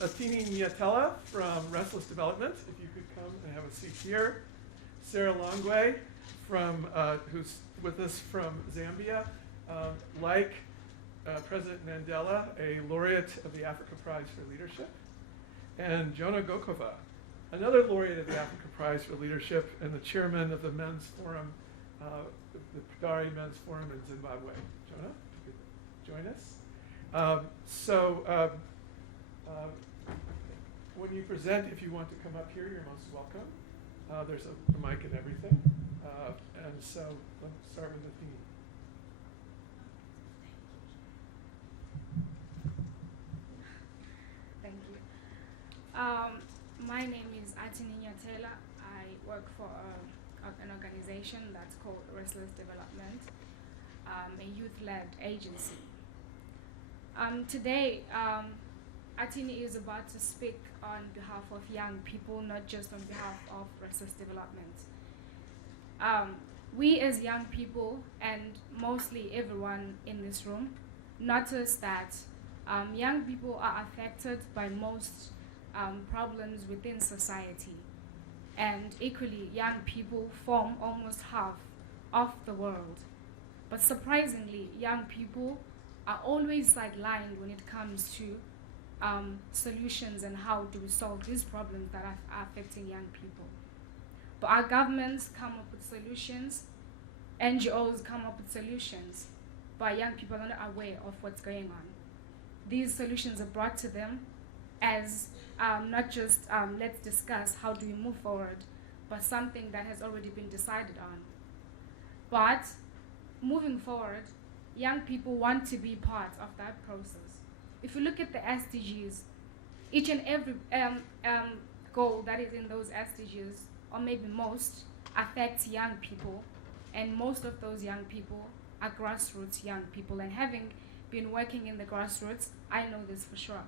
Athini Nyatela from Restless Development, if you could come and have a seat here. Sarah Longway, who's with us from Zambia, like President Mandela, a laureate of the Africa Prize for Leadership. And Jonah Gokova, another laureate of the Africa Prize for Leadership and the chairman of the Men's Forum, the Pradari Men's Forum in Zimbabwe. Jonah, if you could join us. When you present, if you want to come up here, you're most welcome. There's a mic and everything. And so let's start with the theme. Thank you. My name is Athini Nyatela. I work for an organization that's called Restless Development, a youth-led agency. Today, Athini is about to speak on behalf of young people, not just on behalf of Restless Development. We as young people, and mostly everyone in this room, notice that young people are affected by most problems within society. And equally, young people form almost half of the world. But surprisingly, young people are always sidelined when it comes to solutions and how do we solve these problems that are affecting young people. But our governments come up with solutions, NGOs come up with solutions, but young people are not aware of what's going on. These solutions are brought to them as not just let's discuss how do we move forward, but something that has already been decided on. But moving forward, young people want to be part of that process. If you look at the SDGs, each and every goal that is in those SDGs, or maybe most, affects young people, and most of those young people are grassroots young people. And having been working in the grassroots, I know this for sure,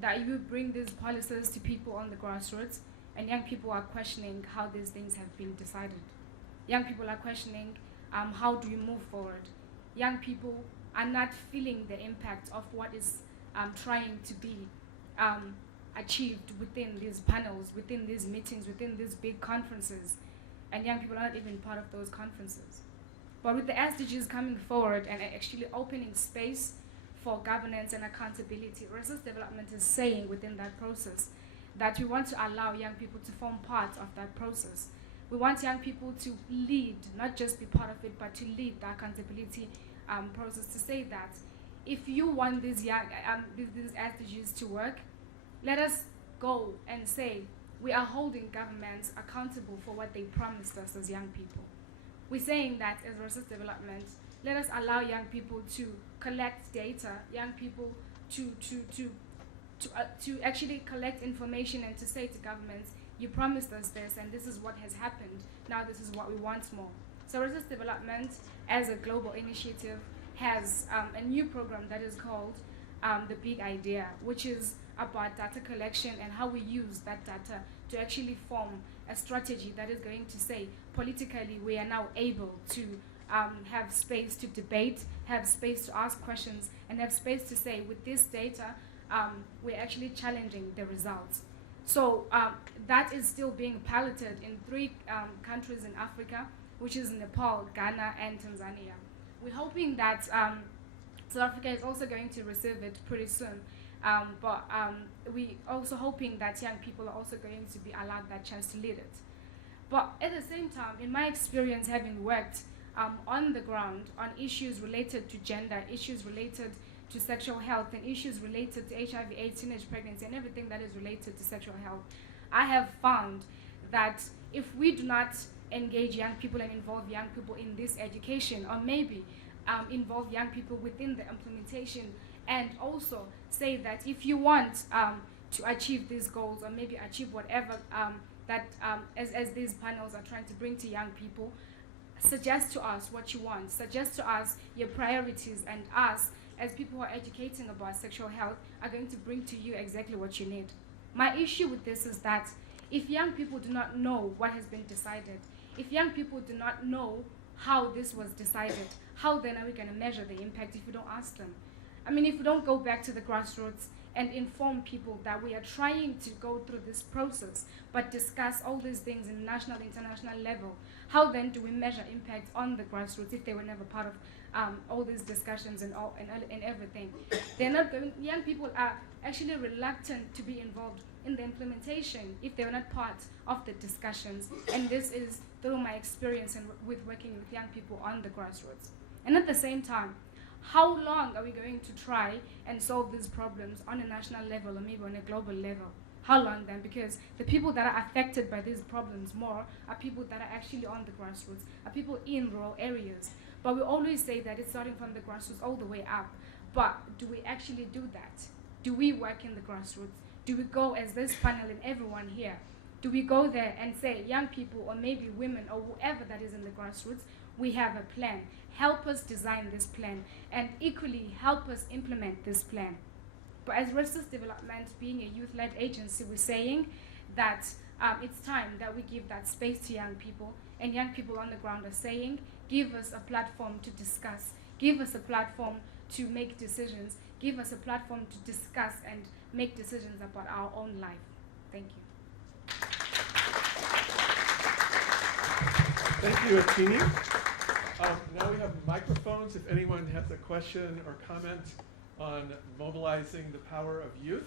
that you bring these policies to people on the grassroots, and young people are questioning how these things have been decided. Young people are questioning how do we move forward. Young people are not feeling the impact of what is trying to be achieved within these panels, within these meetings, within these big conferences, and young people are not even part of those conferences. But with the SDGs coming forward and actually opening space for governance and accountability, Restless Development is saying within that process that we want to allow young people to form part of that process. We want young people to lead, not just be part of it, but to lead the accountability process, to say that if you want these SDGs to work, let us go and say we are holding governments accountable for what they promised us as young people. We're saying that as Restless Development, let us allow young people to collect data, young people to actually collect information and to say to governments, you promised us this and this is what has happened, now this is what we want more. So Restless Development, as a global initiative, has a new program that is called The Big Idea, which is about data collection and how we use that data to actually form a strategy that is going to say, politically, we are now able to have space to debate, have space to ask questions, and have space to say, with this data, we're actually challenging the results. So that is still being piloted in 3 countries in Africa, which is Nepal, Ghana, and Tanzania. We're hoping that South Africa is also going to receive it pretty soon. But we also hoping that young people are also going to be allowed that chance to lead it. But at the same time, in my experience having worked on the ground on issues related to gender, issues related to sexual health, and issues related to HIV/AIDS, teenage pregnancy, and everything that is related to sexual health, I have found that if we do not engage young people and involve young people in this education, or maybe involve young people within the implementation, and also say that if you want to achieve these goals, or maybe achieve whatever that as these panels are trying to bring to young people, suggest to us what you want, suggest to us your priorities, and us, as people who are educating about sexual health, are going to bring to you exactly what you need. My issue with this is that if young people do not know what has been decided, if young people do not know how this was decided, how then are we going to measure the impact if we don't ask them? I mean, if we don't go back to the grassroots and inform people that we are trying to go through this process, but discuss all these things in national, international level, how then do we measure impact on the grassroots if they were never part of all these discussions and everything? They're not going, young people are actually reluctant to be involved in the implementation if they were not part of the discussions. And this is through my experience and with working with young people on the grassroots. And at the same time, how long are we going to try and solve these problems on a national level or maybe on a global level? How long then? Because the people that are affected by these problems more are people that are actually on the grassroots, are people in rural areas. But we always say that it's starting from the grassroots all the way up. But do we actually do that? Do we work in the grassroots? Do we go as this panel and everyone here? Do we go there and say, young people or maybe women or whoever that is in the grassroots, we have a plan. Help us design this plan and equally help us implement this plan. But as Restless Development, being a youth-led agency, we're saying that it's time that we give that space to young people, and young people on the ground are saying, give us a platform to discuss, give us a platform to make decisions, give us a platform to discuss and make decisions about our own life. Thank you. Thank you, Atini. Now we have microphones. If anyone has a question or comment on mobilizing the power of youth,